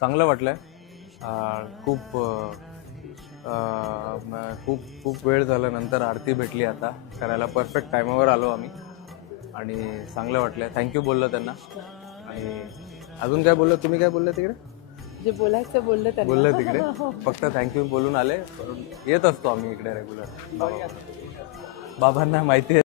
चांगलं वाटलंय. खूप खूप खूप वेळ झाल्यानंतर आरती भेटली आता करायला. परफेक्ट टायमावर आलो आम्ही आणि चांगलं वाटलं. थँक्यू बोललो त्यांना. आणि अजून काय बोललं? तुम्ही काय बोललं तिकडे? जे बोलायचं बोललं त्यांना. बोललं तिकडे फक्त थँक्यू बोलून आले. येत असतो आम्ही इकडे रेग्युलर. बाबांना माहिती आहे.